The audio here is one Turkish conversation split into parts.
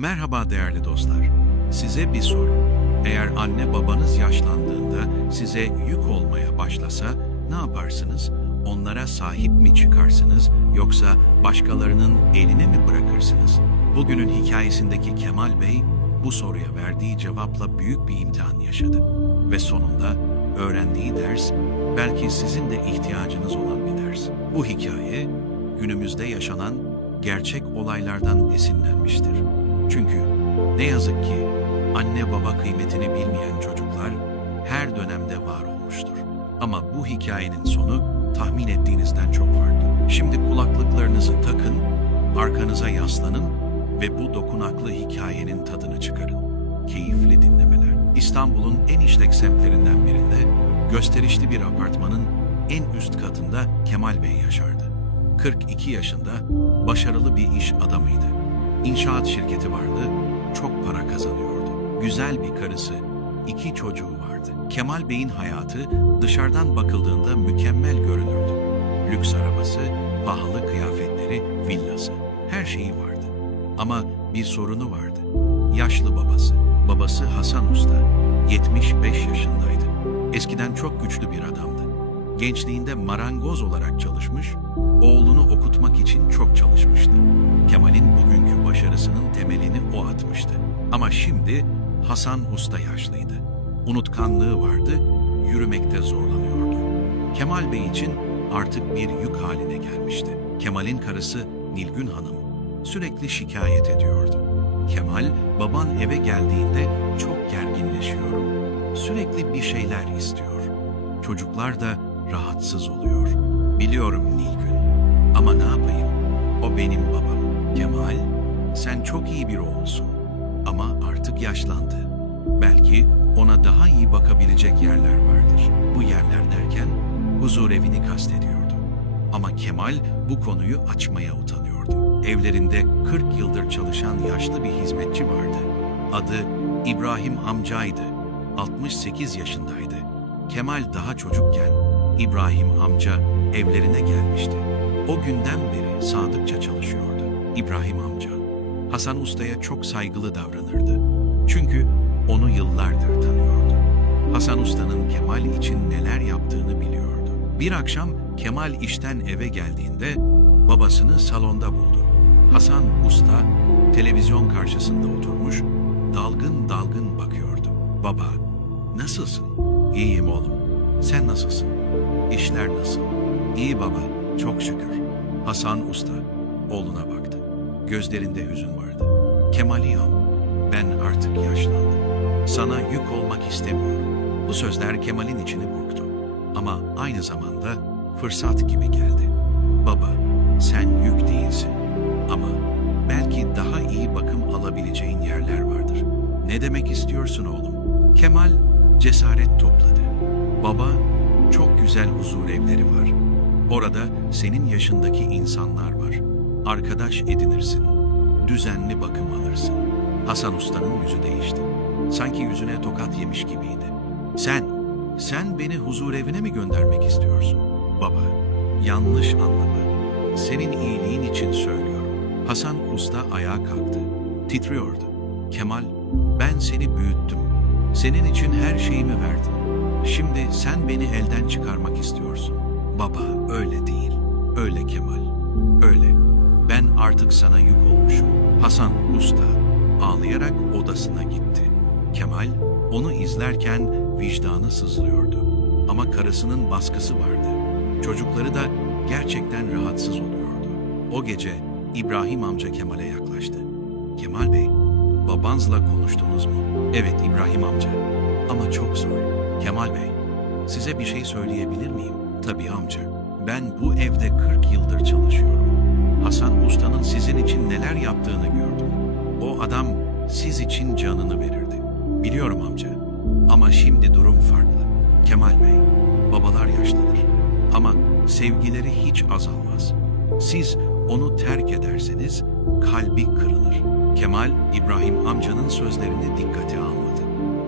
Merhaba değerli dostlar. Size bir soru. Eğer anne babanız yaşlandığında size yük olmaya başlasa ne yaparsınız? Onlara sahip mi çıkarsınız yoksa başkalarının eline mi bırakırsınız? Bugünün hikayesindeki Kemal Bey bu soruya verdiği cevapla büyük bir imtihan yaşadı. Ve sonunda öğrendiği ders belki sizin de ihtiyacınız olan bir ders. Bu hikaye günümüzde yaşanan gerçek olaylardan esinlenmiştir. Çünkü ne yazık ki anne baba kıymetini bilmeyen çocuklar her dönemde var olmuştur. Ama bu hikayenin sonu tahmin ettiğinizden çok farklı. Şimdi kulaklıklarınızı takın, arkanıza yaslanın ve bu dokunaklı hikayenin tadını çıkarın. Keyifli dinlemeler. İstanbul'un en işlek semtlerinden birinde gösterişli bir apartmanın en üst katında Kemal Bey yaşardı. 42 yaşında başarılı bir iş adamıydı. İnşaat şirketi vardı, çok para kazanıyordu. Güzel bir karısı, iki çocuğu vardı. Kemal Bey'in hayatı dışarıdan bakıldığında mükemmel görünürdü. Lüks arabası, pahalı kıyafetleri, villası, her şeyi vardı. Ama bir sorunu vardı. Yaşlı babası. Babası Hasan Usta, 75 yaşındaydı. Eskiden çok güçlü bir adamdı. Gençliğinde marangoz olarak çalışmış, oğlunu okutmak için çok çalışmıştı. Kemal'in bugünkü başarısının temelini o atmıştı. Ama şimdi Hasan Usta yaşlıydı. Unutkanlığı vardı, yürümekte zorlanıyordu. Kemal Bey için artık bir yük haline gelmişti. Kemal'in karısı Nilgün Hanım sürekli şikayet ediyordu. Kemal, baban eve geldiğinde çok gerginleşiyorum. Sürekli bir şeyler istiyor. Çocuklar da rahatsız oluyor. Biliyorum Nilgün. Ama ne yapayım? O benim babam. Kemal, sen çok iyi bir oğulsun. Ama artık yaşlandı. Belki ona daha iyi bakabilecek yerler vardır. Bu yerler derken huzur evini kastediyordu. Ama Kemal bu konuyu açmaya utanıyordu. Evlerinde 40 yıldır çalışan yaşlı bir hizmetçi vardı. Adı İbrahim amcaydı. 68 yaşındaydı. Kemal daha çocukken İbrahim amca evlerine gelmişti. O günden beri sadıkça çalışıyordu. İbrahim amca Hasan Usta'ya çok saygılı davranırdı. Çünkü onu yıllardır tanıyordu. Hasan Usta'nın Kemal için neler yaptığını biliyordu. Bir akşam Kemal işten eve geldiğinde babasını salonda buldu. Hasan Usta televizyon karşısında oturmuş dalgın dalgın bakıyordu. Baba, nasılsın? İyiyim oğlum. Sen nasılsın? İşler nasıl? İyi baba, çok şükür. Hasan Usta oğluna baktı. Gözlerinde hüzün vardı. Kemaliyam, ben artık yaşlandım. Sana yük olmak istemiyorum. Bu sözler Kemal'in içini burktu. Ama aynı zamanda fırsat gibi geldi. Baba, sen yük değilsin. Ama belki daha iyi bakım alabileceğin yerler vardır. Ne demek istiyorsun oğlum? Kemal cesaret topladı. Baba, çok güzel huzur evleri var. Orada senin yaşındaki insanlar var. Arkadaş edinirsin. Düzenli bakım alırsın. Hasan Usta'nın yüzü değişti. Sanki yüzüne tokat yemiş gibiydi. Sen, sen beni huzur evine mi göndermek istiyorsun? Baba, yanlış anlama. Senin iyiliğin için söylüyorum. Hasan Usta ayağa kalktı. Titriyordu. Kemal, ben seni büyüttüm. Senin için her şeyimi verdim. Şimdi sen beni elden çıkarmak istiyorsun. Baba, öyle değil. Öyle Kemal. Öyle. Ben artık sana yük olmuşum. Hasan Usta ağlayarak odasına gitti. Kemal onu izlerken vicdanı sızlıyordu. Ama karısının baskısı vardı. Çocukları da gerçekten rahatsız oluyordu. O gece İbrahim amca Kemal'e yaklaştı. Kemal Bey, babanızla konuştunuz mu? Evet İbrahim amca. Ama çok zor. Kemal Bey, size bir şey söyleyebilir miyim? Tabii amca. Ben bu evde 40 yıldır çalışıyorum. Hasan Usta'nın sizin için neler yaptığını gördüm. O adam siz için canını verirdi. Biliyorum amca. Ama şimdi durum farklı. Kemal Bey, babalar yaşlanır. Ama sevgileri hiç azalmaz. Siz onu terk ederseniz kalbi kırılır. Kemal, İbrahim amcanın sözlerini dikkate almadı.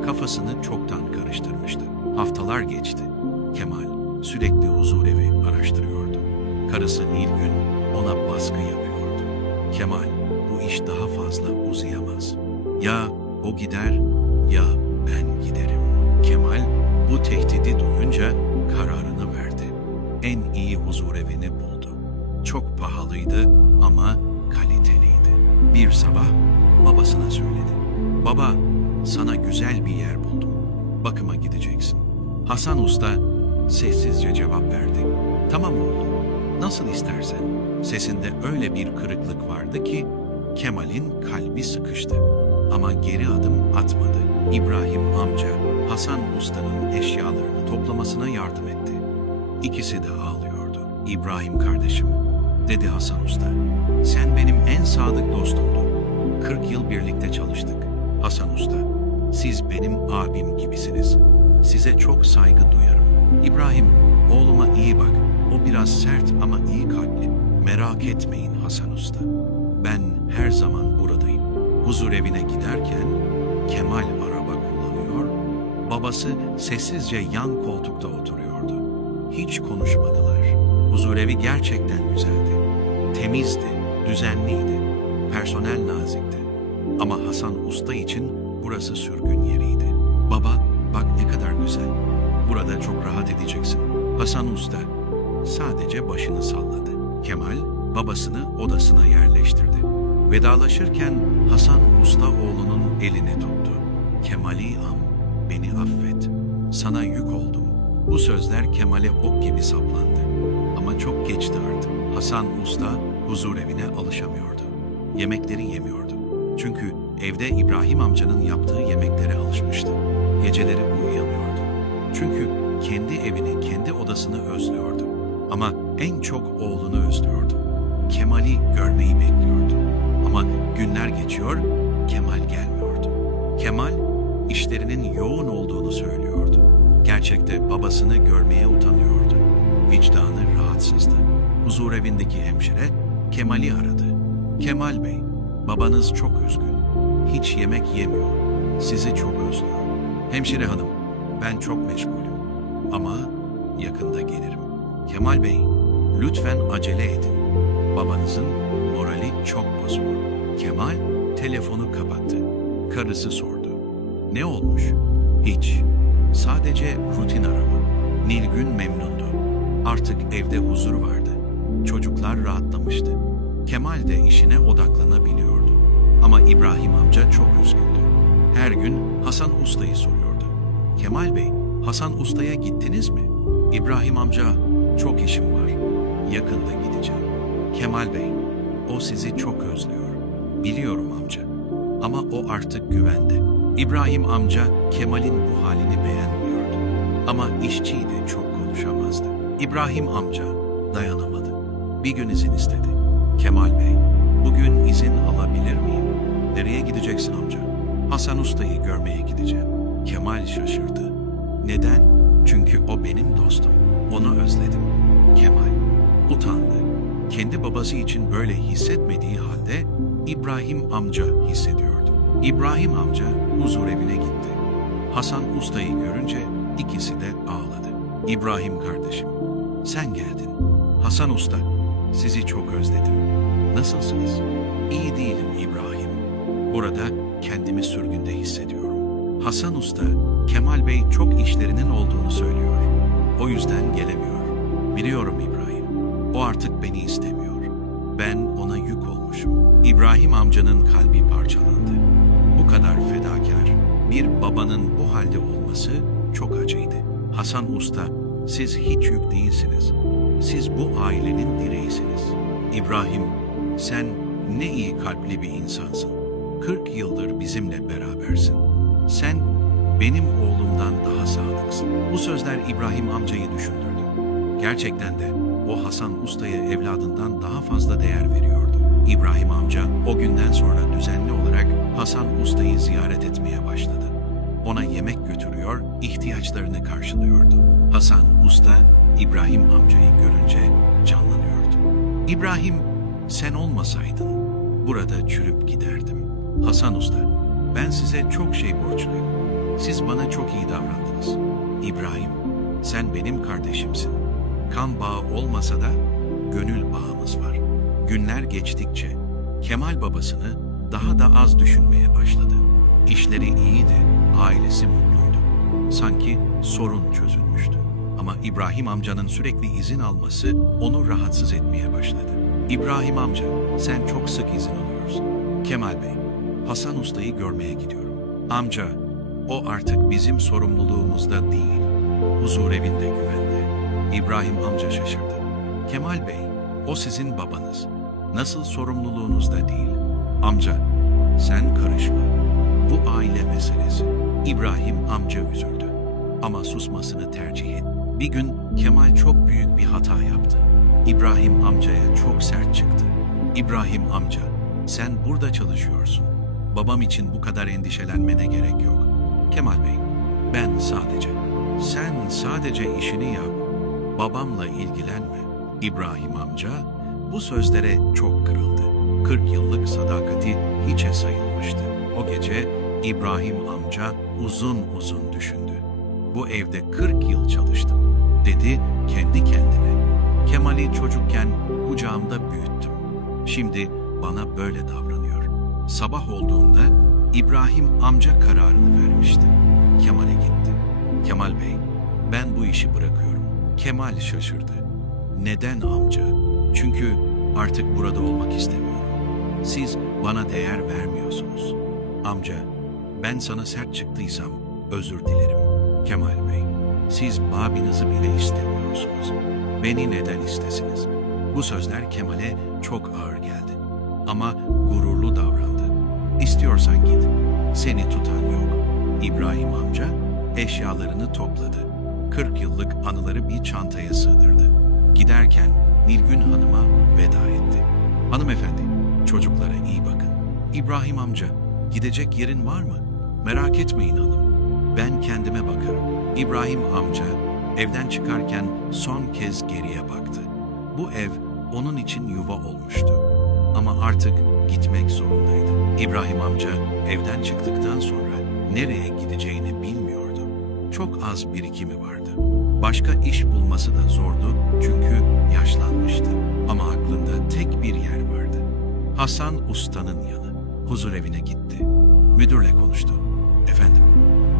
Kafasını çoktan karıştırmıştı. Haftalar geçti. Kemal sürekli huzur evi araştırıyordu. Karısı Nilgün ona baskı yapıyordu. Kemal bu iş daha fazla uzayamaz. Ya o gider ya ben giderim. Kemal bu tehdidi duyunca kararını verdi. En iyi huzur evini buldu. Çok pahalıydı ama kaliteliydi. Bir sabah babasına söyledi. Baba, sana güzel bir yer buldum. Bakıma gideceksin. Hasan Usta sessizce cevap verdi. Tamam oğlum, nasıl istersen. Sesinde öyle bir kırıklık vardı ki Kemal'in kalbi sıkıştı. Ama geri adım atmadı. İbrahim amca Hasan Usta'nın eşyalarını toplamasına yardım etti. İkisi de ağlıyordu. İbrahim kardeşim, dedi Hasan Usta. Sen benim en sadık dostumdun. 40 yıl birlikte çalıştık. Hasan Usta, siz benim abim gibisiniz. Size çok saygı duyarım. İbrahim, oğluma iyi bak. O biraz sert ama iyi kalpli. Merak etmeyin Hasan Usta. Ben her zaman buradayım. Huzur evine giderken Kemal araba kullanıyor, babası sessizce yan koltukta oturuyordu. Hiç konuşmadılar. Huzurevi gerçekten güzeldi. Temizdi, düzenliydi. Personel nazikti. Ama Hasan Usta için burası sürgün yeriydi. Baba, bak ne kadar güzel. Burada çok rahat edeceksin. Hasan Usta sadece başını salladı. Kemal babasını odasına yerleştirdi. Vedalaşırken Hasan Usta oğlunun elini tuttu. Kemali am, beni affet. Sana yük oldum. Bu sözler Kemal'e ok gibi saplandı. Ama çok geçti artık. Hasan Usta huzur evine alışamıyordu. Yemekleri yemiyordu. Çünkü evde İbrahim amcanın yaptığı yemeklere alışmıştı. Geceleri uyuyamıyordu. Çünkü kendi evini, kendi odasını özlüyordu. Ama en çok oğlunu özlüyordu. Kemal'i görmeyi bekliyordu. Ama günler geçiyor, Kemal gelmiyordu. Kemal işlerinin yoğun olduğunu söylüyordu. Gerçekte babasını görmeye utanıyordu. Vicdanı rahatsızdı. Huzur evindeki hemşire Kemal'i aradı. Kemal Bey, babanız çok üzgün. Hiç yemek yemiyor. Sizi çok özlüyor. Hemşire hanım, ben çok meşgulüm. Ama yakında gelirim. Kemal Bey, lütfen acele edin. Babanızın morali çok bozuk. Kemal telefonu kapattı. Karısı sordu. Ne olmuş? Hiç. Sadece rutin arama. Nilgün memnundu. Artık evde huzur vardı. Çocuklar rahatlamıştı. Kemal de işine odaklanabiliyordu. Ama İbrahim amca çok üzgündü. Her gün Hasan Usta'yı soruyordu. Kemal Bey, Hasan Usta'ya gittiniz mi? İbrahim amca, çok işim var. Yakında gideceğim. Kemal Bey, o sizi çok özlüyor. Biliyorum amca. Ama o artık güvende. İbrahim amca Kemal'in bu halini beğenmiyordu. Ama işçiydi, çok konuşamazdı. İbrahim amca dayanamadı. Bir gün izin istedi. Kemal Bey, bugün izin alabilir miyim? Nereye gideceksin amca? Hasan Usta'yı görmeye gideceğim. Kemal şaşırdı. Neden? Çünkü o benim dostum. Onu özledim. Kemal utandı. Kendi babası için böyle hissetmediği halde İbrahim amca hissediyordu. İbrahim amca huzur evine gitti. Hasan Usta'yı görünce ikisi de ağladı. İbrahim kardeşim, sen geldin. Hasan Usta, sizi çok özledim. Nasılsınız? İyi değilim İbrahim. Burada kendimi sürgünde hissediyorum. Hasan Usta, Kemal Bey çok işlerinin olduğunu söylüyor. O yüzden gelemiyor. Biliyorum İbrahim. O artık beni istemiyor. Ben ona yük olmuşum. İbrahim amcanın kalbi parçalandı. Bu kadar fedakar bir babanın bu halde olması çok acıydı. Hasan Usta, siz hiç yük değilsiniz. Siz bu ailenin direğisiniz. İbrahim, sen ne iyi kalpli bir insansın. 40 yıldır bizimle berabersin. Sen benim oğlumdan daha sadıksın. Bu sözler İbrahim amcayı düşündürdü. Gerçekten de o Hasan Usta'ya evladından daha fazla değer veriyordu. İbrahim amca o günden sonra düzenli olarak Hasan Usta'yı ziyaret etmeye başladı. Ona yemek götürüyor, ihtiyaçlarını karşılıyordu. Hasan Usta İbrahim amcayı görünce canlanıyordu. İbrahim, sen olmasaydın burada çürüp giderdim. Hasan Usta, ben size çok şey borçluyum. Siz bana çok iyi davrandınız. İbrahim, sen benim kardeşimsin. Kan bağı olmasa da gönül bağımız var. Günler geçtikçe Kemal babasını daha da az düşünmeye başladı. İşleri iyiydi, ailesi mutluydu. Sanki sorun çözülmüştü. Ama İbrahim amcanın sürekli izin alması onu rahatsız etmeye başladı. İbrahim amca, sen çok sık izin alıyorsun. Kemal Bey, Hasan Usta'yı görmeye gidiyorum. Amca, o artık bizim sorumluluğumuzda değil. Huzur evinde güvende. İbrahim amca şaşırdı. Kemal Bey, o sizin babanız. Nasıl sorumluluğunuzda değil? Amca, sen karışma. Bu aile meselesi. İbrahim amca üzüldü. Ama susmasını tercih etti. Bir gün Kemal çok büyük bir hata yaptı. İbrahim amcaya çok sert çıktı. İbrahim amca, sen burada çalışıyorsun. Babam için bu kadar endişelenmene gerek yok. Kemal Bey, ben sadece, sen sadece işini yap. Babamla ilgilenme. İbrahim amca bu sözlere çok kırıldı. 40 yıllık sadakati hiçe sayılmıştı. O gece İbrahim amca uzun uzun düşündü. Bu evde 40 yıl çalıştım, dedi kendi kendine. Kemal'i çocukken kucağımda büyüttüm. Şimdi bana böyle davranıyor. Sabah olduğunda İbrahim amca kararını vermişti. Kemal'e gitti. Kemal Bey, ben bu işi bırakıyorum. Kemal şaşırdı. Neden amca? Çünkü artık burada olmak istemiyorum. Siz bana değer vermiyorsunuz. Amca, ben sana sert çıktıysam özür dilerim. Kemal Bey, siz babinizi bile istemiyorsunuz. Beni neden istesiniz? Bu sözler Kemal'e çok ağır geldi. Ama gururlu davrandı. İstiyorsan git. Seni tutan yok. İbrahim amca eşyalarını topladı. 40 yıllık anıları bir çantaya sığdırdı. Giderken Nilgün Hanım'a veda etti. Hanımefendi, çocuklara iyi bakın. İbrahim amca, gidecek yerin var mı? Merak etmeyin hanım. Ben kendime bakarım. İbrahim amca evden çıkarken son kez geriye baktı. Bu ev onun için yuva olmuştu. Ama artık gitmek zorundaydı. İbrahim amca evden çıktıktan sonra nereye gideceğini bilmiyordu. Çok az birikimi vardı. Başka iş bulması da zordu çünkü yaşlanmıştı. Ama aklında tek bir yer vardı. Hasan Usta'nın yanı. Huzur evine gitti. Müdürle konuştu. Efendim,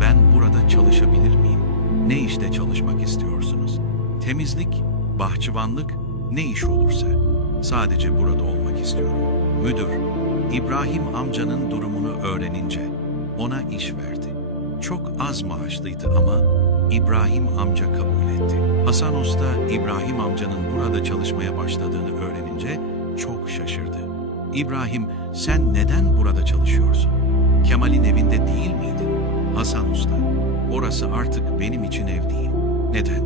ben burada çalışabilir miyim? Ne işte çalışmak istiyorsunuz? Temizlik, bahçıvanlık, ne iş olursa. Sadece burada olmak istiyorum. Müdür, İbrahim amcanın durumunu öğrenince ona iş verdi. Çok az maaşlıydı ama İbrahim amca kabul etti. Hasan Usta İbrahim amcanın burada çalışmaya başladığını öğrenince çok şaşırdı. İbrahim sen neden burada çalışıyorsun? Kemal'in evinde değil miydin? Hasan Usta, orası artık benim için ev değil. Neden?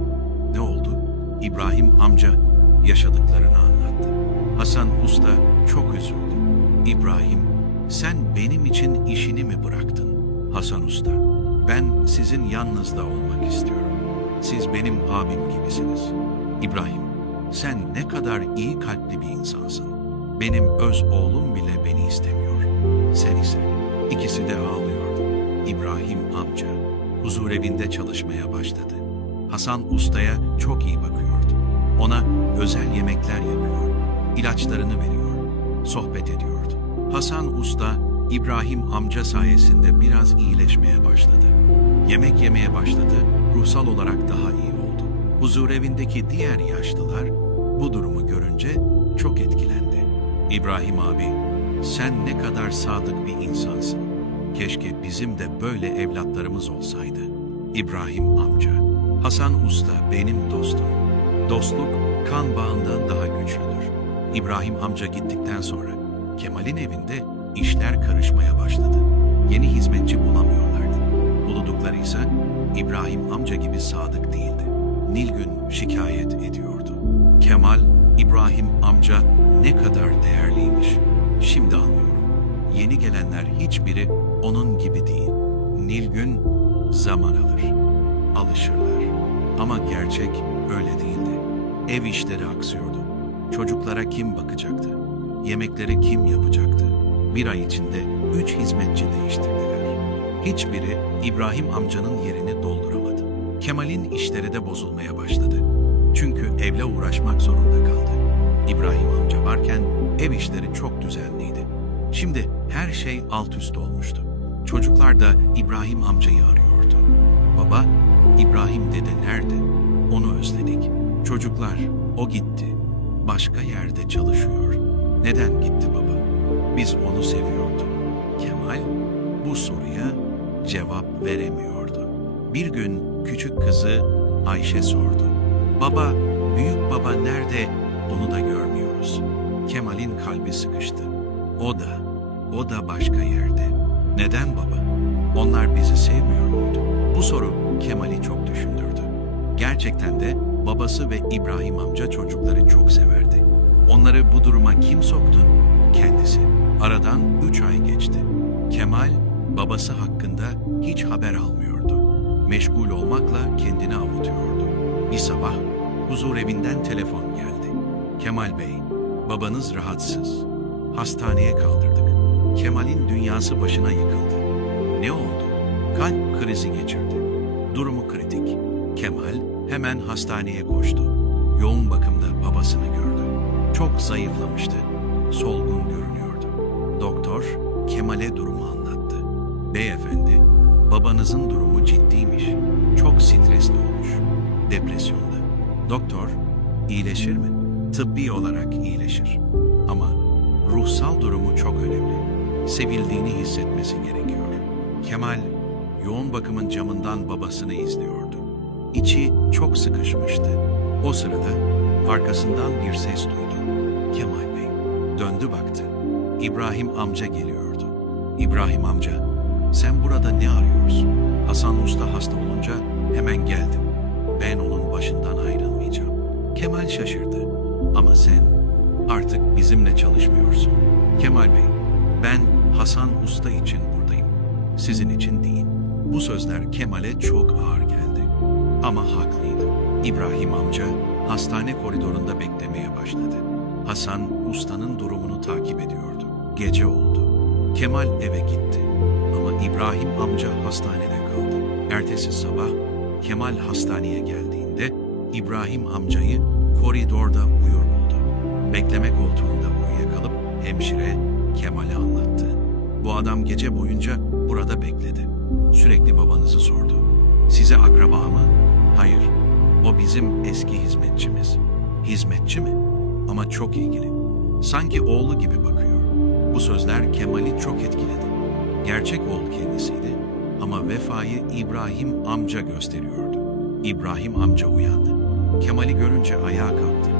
Ne oldu? İbrahim amca yaşadıklarını anlattı. Hasan Usta çok üzüldü. İbrahim, sen benim için işini mi bıraktın? Hasan Usta, ben sizin yanınızda olmak istiyorum. Siz benim abim gibisiniz. İbrahim, sen ne kadar iyi kalpli bir insansın. Benim öz oğlum bile beni istemiyor. Sen ise ikisi de ağlıyordu. İbrahim amca huzur evinde çalışmaya başladı. Hasan Usta'ya çok iyi bakıyordu. Ona özel yemekler yapıyor, ilaçlarını veriyor, sohbet ediyordu. Hasan Usta İbrahim amca sayesinde biraz iyileşmeye başladı. Yemek yemeye başladı, ruhsal olarak daha iyi oldu. Huzur evindeki diğer yaşlılar bu durumu görünce çok etkilendi. İbrahim abi, sen ne kadar sadık bir insansın. Keşke bizim de böyle evlatlarımız olsaydı. İbrahim amca, Hasan Usta benim dostum. Dostluk kan bağından daha güçlüdür. İbrahim amca gittikten sonra Kemal'in evinde işler karışmaya başladı. Yeni hizmetçi bulamıyorlardı. Buludukları ise İbrahim amca gibi sadık değildi. Nilgün şikayet ediyordu. Kemal, İbrahim amca ne kadar değerliymiş. Şimdi anlıyorum. Yeni gelenler hiçbiri onun gibi değil. Nilgün zaman alır. Alışırlar. Ama gerçek öyle değildi. Ev işleri aksıyordu. Çocuklara kim bakacaktı? Yemekleri kim yapacaktı? Bir ay içinde üç hizmetçi değiştirdiler. Hiçbiri İbrahim amcanın yerini dolduramadı. Kemal'in işleri de bozulmaya başladı. Çünkü evle uğraşmak zorunda kaldı. İbrahim amca varken ev işleri çok düzenliydi. Şimdi her şey alt üst olmuştu. Çocuklar da İbrahim amcayı arıyordu. Baba, İbrahim dede nerede? Onu özledik. Çocuklar, o gitti. Başka yerde çalışıyor. Neden gitti baba? Biz onu seviyorduk. Kemal bu soruya cevap veremiyordu. Bir gün küçük kızı Ayşe sordu. Baba, büyük baba nerede? Onu da görmüyoruz. Kemal'in kalbi sıkıştı. O da, o da başka yerde. Neden baba? Onlar bizi sevmiyor muydu? Bu soru Kemal'i çok düşündürdü. Gerçekten de babası ve İbrahim amca çocukları çok severdi. Onları bu duruma kim soktu? Kendisi. Aradan üç ay geçti. Kemal babası hakkında hiç haber almıyordu. Meşgul olmakla kendini avutuyordu. Bir sabah huzur evinden telefon geldi. Kemal Bey, babanız rahatsız. Hastaneye kaldırdık. Kemal'in dünyası başına yıkıldı. Ne oldu? Kalp krizi geçirdi. Durumu kritik. Kemal hemen hastaneye koştu. Yoğun bakımda babasını gördü. Çok zayıflamıştı. Solgun görünüyordu. Doktor Kemal'e durumu anlattı. Beyefendi, babanızın durumu ciddiymiş. Çok stresli olmuş. Depresyonda. Doktor, iyileşir mi? Tıbbi olarak iyileşir. Ama ruhsal durumu çok önemli. Sevildiğini hissetmesi gerekiyor. Kemal, yoğun bakımın camından babasını izliyordu. İçi çok sıkışmıştı. O sırada arkasından bir ses duydu. Kemal Bey döndü baktı. İbrahim amca geliyordu. İbrahim amca, sen burada ne arıyorsun? Hasan Usta hasta olunca hemen geldim. Ben onun başından ayrılmayacağım. Kemal şaşırdı. Ama sen artık bizimle çalışmıyorsun. Kemal Bey, ben Hasan Usta için buradayım. Sizin için değil. Bu sözler Kemal'e çok ağır geldi. Ama haklıydı. İbrahim amca hastane koridorunda beklemeye başladı. Hasan Usta'nın durumunu takip ediyordu. Gece oldu. Kemal eve gitti. Ama İbrahim amca hastanede kaldı. Ertesi sabah Kemal hastaneye geldiğinde İbrahim amcayı koridorda uyur buldu. Bekleme koltuğunda uyuyakalıp hemşire Kemal'e anlattı. Bu adam gece boyunca burada bekledi. Sürekli babanızı sordu. Size akraba mı? Hayır. O bizim eski hizmetçimiz. Hizmetçi mi? Ama çok ilgili. Sanki oğlu gibi bakıyor. Bu sözler Kemal'i çok etkiledi. Gerçek oğul kendisiydi ama vefayı İbrahim amca gösteriyordu. İbrahim amca uyandı. Kemal'i görünce ayağa kalktı.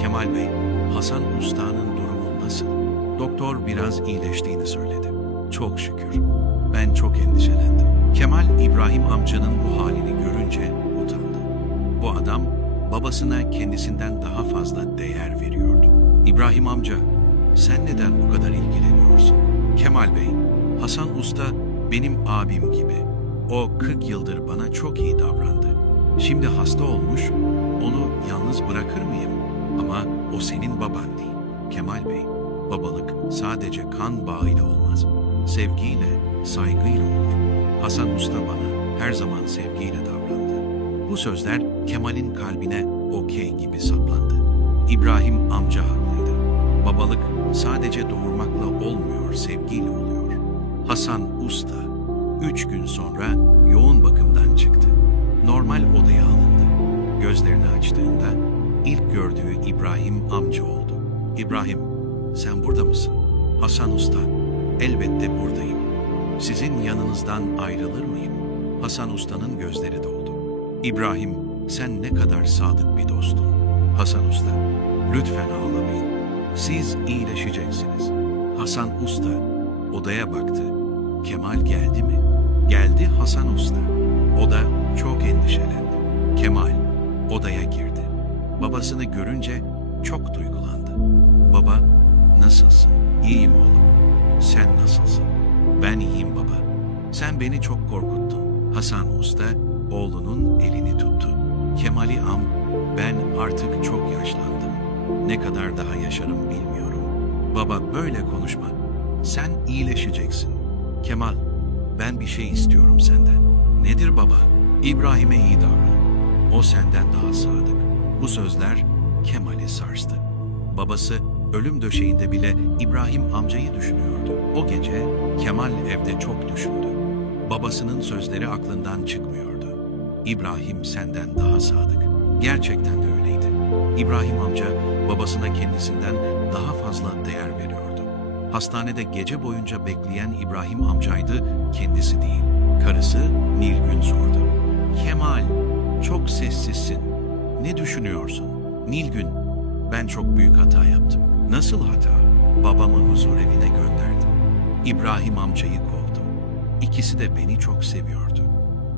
Kemal Bey, Hasan Usta'nın durumu nasıl? Doktor biraz iyileştiğini söyledi. Çok şükür. Ben çok endişelendim. Kemal İbrahim amcanın bu halini görünce utandı. Bu adam babasına kendisinden daha fazla değer veriyordu. İbrahim amca, sen neden bu kadar ilgileniyorsun? Kemal Bey, Hasan Usta benim abim gibi. O 40 yıldır bana çok iyi davrandı. Şimdi hasta olmuş, onu yalnız bırakır mıyım? Ama o senin baban değil. Kemal Bey, babalık sadece kan bağıyla olmaz. Sevgiyle, saygıyla olur. Hasan Usta bana her zaman sevgiyle davrandı. Bu sözler Kemal'in kalbine okey gibi saplandı. İbrahim amca haklıydı. Babalık sadece doğurmakla olmuyor, sevgiyle oluyor. Hasan Usta üç gün sonra yoğun bakımdan çıktı. Normal odaya alındı. Gözlerini açtığında ilk gördüğü İbrahim amca oldu. İbrahim, sen burada mısın? Hasan Usta, elbette buradayım. Sizin yanınızdan ayrılır mıyım? Hasan Usta'nın gözleri doldu. İbrahim, sen ne kadar sadık bir dostun. Hasan Usta, lütfen ağlamayın. Siz iyileşeceksiniz. Hasan Usta odaya baktı. Kemal geldi mi? Geldi Hasan Usta. O da çok endişelendi. Kemal odaya girdi. Babasını görünce çok duygulandı. Baba, nasılsın? İyiyim oğlum. Sen nasılsın? Ben iyiyim baba. Sen beni çok korkuttun. Hasan Usta oğlunun elini tuttu. Kemal'i am, ben artık çok yaşlandım. Ne kadar daha yaşarım bilmiyorum. Baba böyle konuşma. Sen iyileşeceksin. Kemal, ben bir şey istiyorum senden. Nedir baba? İbrahim'e iyi davran. O senden daha sadık. Bu sözler Kemal'i sarstı. Babası ölüm döşeğinde bile İbrahim amcayı düşünüyordu. O gece Kemal evde çok düşündü. Babasının sözleri aklından çıkmıyordu. İbrahim senden daha sadık. Gerçekten de öyleydi. İbrahim amca babasına kendisinden daha fazla değer veriyordu. Hastanede gece boyunca bekleyen İbrahim amcaydı, kendisi değil. Karısı Nilgün sordu. Kemal, çok sessizsin. Ne düşünüyorsun? Nilgün, ben çok büyük hata yaptım. Nasıl hata? Babamı huzur evine gönderdim. İbrahim amcayı kovdum. İkisi de beni çok seviyordu.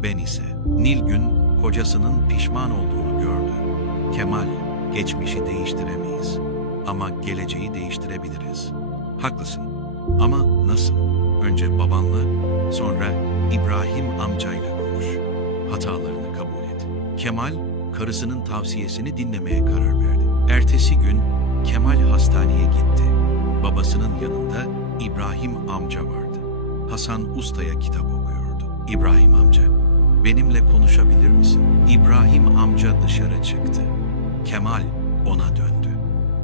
Ben ise Nilgün kocasının pişman olduğunu gördü. Kemal, geçmişi değiştiremeyiz ama geleceği değiştirebiliriz. Haklısın. Ama nasıl? Önce babanla, sonra İbrahim amcayla konuş. Hatalarını kabul et. Kemal, karısının tavsiyesini dinlemeye karar verdi. Ertesi gün Kemal hastaneye gitti. Babasının yanında İbrahim amca vardı. Hasan Usta'ya kitap okuyordu. İbrahim amca, benimle konuşabilir misin? İbrahim amca dışarı çıktı. Kemal ona döndü.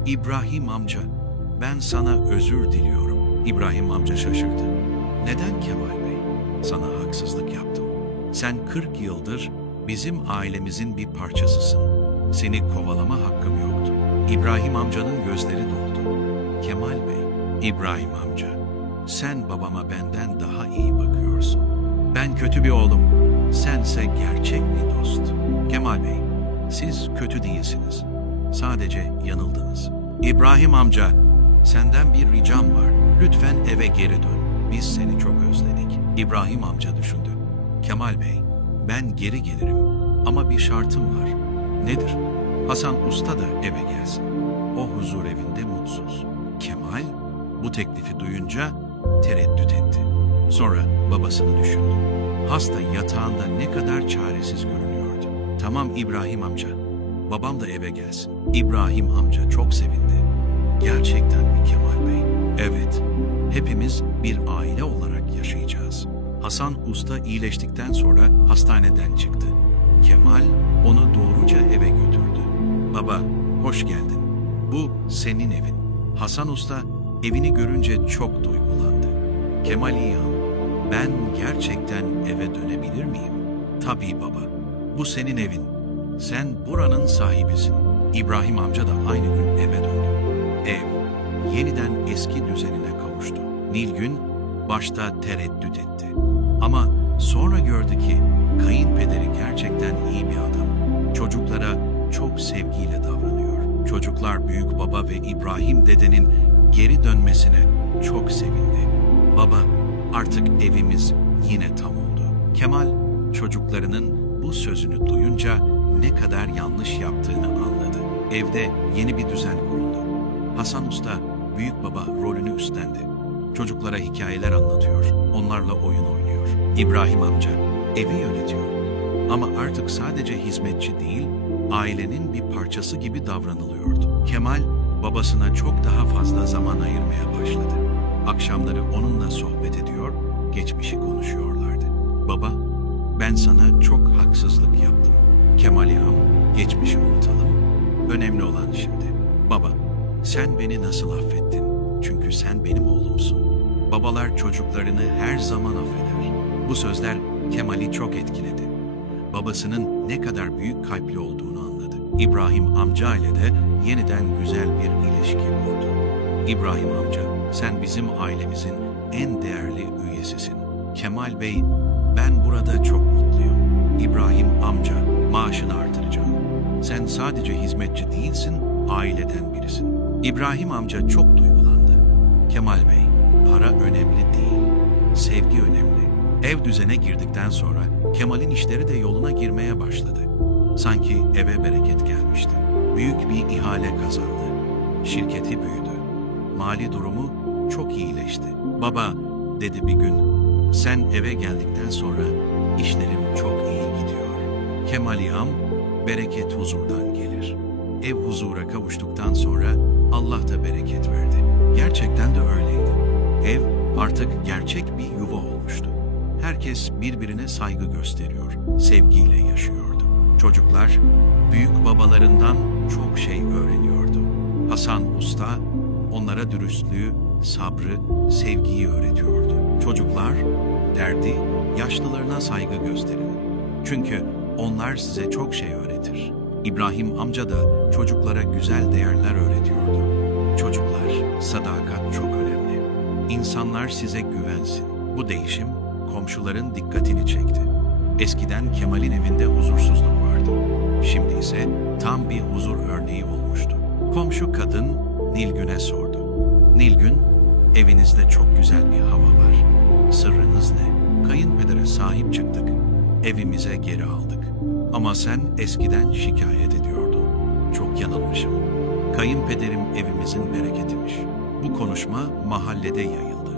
İbrahim amca, ben sana özür diliyorum. İbrahim amca şaşırdı. Neden Kemal Bey? Sana haksızlık yaptım. Sen 40 yıldır bizim ailemizin bir parçasısın. Seni kovalama hakkım yoktu. İbrahim amcanın gözleri doldu. Kemal Bey, İbrahim amca, sen babama benden daha iyi bakıyorsun. Ben kötü bir oğlum, sense gerçek bir dost. Kemal Bey, siz kötü değilsiniz. Sadece yanıldınız. İbrahim amca, senden bir ricam var. Lütfen eve geri dön. Biz seni çok özledik. İbrahim amca düşündü. Kemal Bey, ben geri gelirim. Ama bir şartım var. Nedir? Hasan Usta da eve gelsin. O huzur evinde mutsuz. Kemal bu teklifi duyunca tereddüt etti. Sonra babasını düşündü. Hasta yatağında ne kadar çaresiz görünüyordu. Tamam İbrahim amca, babam da eve gelsin. İbrahim amca çok sevindi. Gerçekten mi Kemal Bey? Evet, hepimiz bir aile olarak yaşayacağız. Hasan Usta iyileştikten sonra hastaneden çıktı. Kemal onu doğruca eve götürdü. Baba, hoş geldin. Bu senin evin. Hasan Usta evini görünce çok duygulandı. Kemal İyam, ben gerçekten eve dönebilir miyim? Tabii baba, bu senin evin. Sen buranın sahibisin. İbrahim amca da aynı gün eve döndü. Ev yeniden eski düzenine kavuştu. Nilgün başta tereddüt etti. Ama sonra gördü ki kayınpederi gerçekten iyi bir adam. Çocuklara çok sevgiyle davranıyor. Çocuklar büyük baba ve İbrahim dedenin geri dönmesine çok sevindi. Baba artık evimiz yine tam oldu. Kemal çocuklarının bu sözünü duyunca ne kadar yanlış yaptığını anladı. Evde yeni bir düzen kuruldu. Hasan Usta büyük baba rolünü üstlendi. Çocuklara hikayeler anlatıyor, onlarla oyun oynuyor. İbrahim amca evi yönetiyor. Ama artık sadece hizmetçi değil, ailenin bir parçası gibi davranılıyordu. Kemal babasına çok daha fazla zaman ayırmaya başladı. Akşamları onunla sohbet ediyor, geçmişi konuşuyorlardı. Baba, ben sana çok haksızlık yaptım. Kemal Yağım, geçmişi unutalım. Önemli olan şimdi. Baba, sen beni nasıl affettin? Çünkü sen benim oğlumsun. Babalar çocuklarını her zaman affeder. Bu sözler Kemal'i çok etkiledi. Babasının ne kadar büyük kalpli olduğunu anladı. İbrahim amca ile de yeniden güzel bir ilişki kurdu. İbrahim amca, sen bizim ailemizin en değerli üyesisin. Kemal Bey, ben burada çok mutluyum. İbrahim amca, maaşını artıracağım. Sen sadece hizmetçi değilsin, aileden birisin. İbrahim amca çok duygulandı. Kemal Bey, para önemli değil, sevgi önemli. Ev düzene girdikten sonra Kemal'in işleri de yoluna girmeye başladı. Sanki eve bereket gelmişti. Büyük bir ihale kazandı. Şirketi büyüdü. Mali durumu çok iyileşti. Baba, dedi bir gün, sen eve geldikten sonra işlerim çok iyi gidiyor. Kemal İham, bereket huzurdan gelir. Ev huzura kavuştuktan sonra Allah da bereket verdi. Gerçekten de öyleydi. Ev artık gerçek bir yuva olmuştu. Herkes birbirine saygı gösteriyor, sevgiyle yaşıyordu. Çocuklar büyük babalarından çok şey öğreniyordu. Hasan Usta onlara dürüstlüğü, sabrı, sevgiyi öğretiyordu. Çocuklar, derdi, yaşlılarına saygı gösterin. Çünkü onlar size çok şey öğretir. İbrahim amca da çocuklara güzel değerler öğretiyordu. Çocuklar, sadakat çok önemli. İnsanlar size güvensin. Bu değişim komşuların dikkatini çekti. Eskiden Kemal'in evinde huzursuzluk vardı. Şimdi ise tam bir huzur örneği olmuştu. Komşu kadın Nilgün'e sordu. Nilgün, evinizde çok güzel bir hava var. Sırrınız ne? Kayınpedere sahip çıktık. Evimize geri aldık. Ama sen eskiden şikayet ediyordun. Çok yanılmışım. Kayınpederim evimizin bereketimiş. Bu konuşma mahallede yayıldı.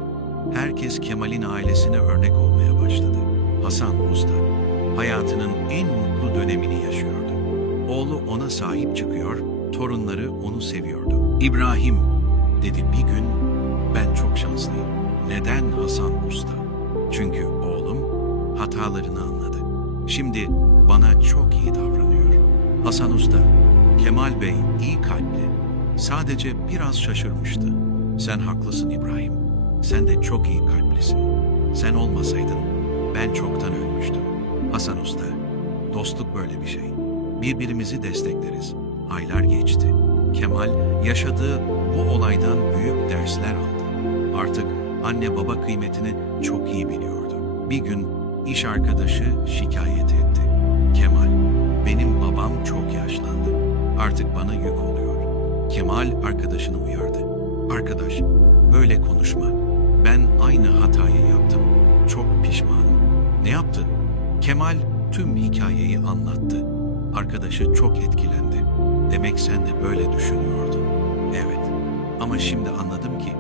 Herkes Kemal'in ailesine örnek olmaya başladı. Hasan Usta, hayatının en mutlu dönemini yaşıyordu. Oğlu ona sahip çıkıyor, torunları onu seviyordu. İbrahim, dedi bir gün, ben çok şanslıyım. Neden Hasan Usta? Çünkü oğlum hatalarını anladı. Şimdi bana çok iyi davranıyor. Hasan Usta, Kemal Bey iyi kalpli. Sadece biraz şaşırmıştı. Sen haklısın İbrahim. Sen de çok iyi kalplisin. Sen olmasaydın ben çoktan ölmüştüm. Hasan Usta, dostluk böyle bir şey. Birbirimizi destekleriz. Aylar geçti. Kemal yaşadığı bu olaydan büyük dersler aldı. Artık anne baba kıymetini çok iyi biliyordu. Bir gün iş arkadaşı şikayet etti. Kemal, benim babam çok yaşlandı. Artık bana yük oluyor. Kemal arkadaşını uyardı. Arkadaş, böyle konuşma. Ben aynı hatayı yaptım. Çok pişmanım. Ne yaptın? Kemal tüm hikayeyi anlattı. Arkadaşı çok etkilendi. Demek sen de böyle düşünüyordun. Evet. Ama şimdi anladım ki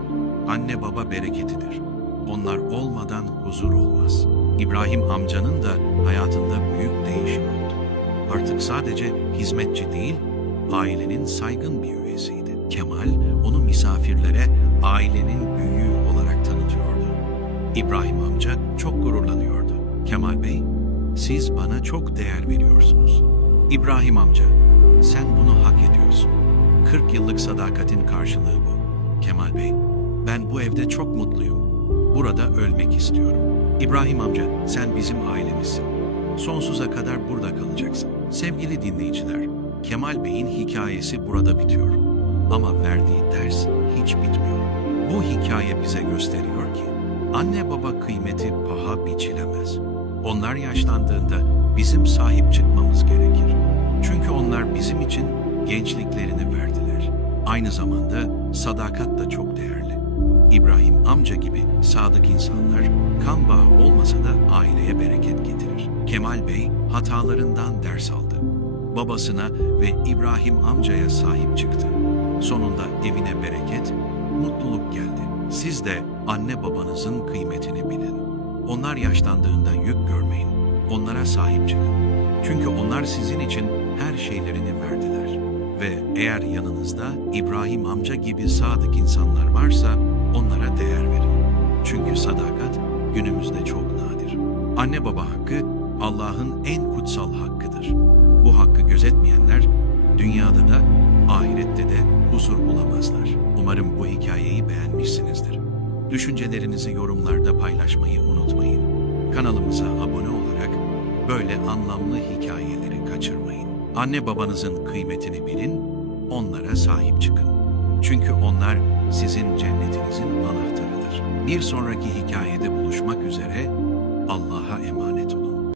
anne baba bereketidir. Onlar olmadan huzur olmaz. İbrahim amcanın da hayatında büyük değişim oldu. Artık sadece hizmetçi değil, ailenin saygın bir üyesiydi. Kemal onu misafirlere ailenin büyüğü olarak tanıtıyordu. İbrahim amca çok gururlanıyordu. Kemal Bey, siz bana çok değer veriyorsunuz. İbrahim amca, sen bunu hak ediyorsun. 40 yıllık sadakatin karşılığı bu. Kemal Bey, ben bu evde çok mutluyum. Burada ölmek istiyorum. İbrahim amca, sen bizim ailemizsin. Sonsuza kadar burada kalacaksın. Sevgili dinleyiciler, Kemal Bey'in hikayesi burada bitiyor. Ama verdiği ders hiç bitmiyor. Bu hikaye bize gösteriyor ki, anne baba kıymeti paha biçilemez. Onlar yaşlandığında bizim sahip çıkmamız gerekir. Çünkü onlar bizim için gençliklerini verdiler. Aynı zamanda sadakat da çok değerli. İbrahim amca gibi sadık insanlar kan bağı olmasa da aileye bereket getirir. Kemal Bey hatalarından ders aldı. Babasına ve İbrahim amcaya sahip çıktı. Sonunda evine bereket, mutluluk geldi. Siz de anne babanızın kıymetini bilin. Onlar yaşlandığında yük görmeyin. Onlara sahip çıkın. Çünkü onlar sizin için her şeylerini verdiler. Ve eğer yanınızda İbrahim amca gibi sadık insanlar varsa onlara değer verin. Çünkü sadakat günümüzde çok nadir. Anne baba hakkı Allah'ın en kutsal hakkıdır. Bu hakkı gözetmeyenler dünyada da ahirette de huzur bulamazlar. Umarım bu hikayeyi beğenmişsinizdir. Düşüncelerinizi yorumlarda paylaşmayı unutmayın. Kanalımıza abone olarak böyle anlamlı hikayeleri kaçırmayın. Anne babanızın kıymetini bilin, onlara sahip çıkın. Çünkü onlar sizin cennetinizin anahtarıdır. Bir sonraki hikayede buluşmak üzere Allah'a emanet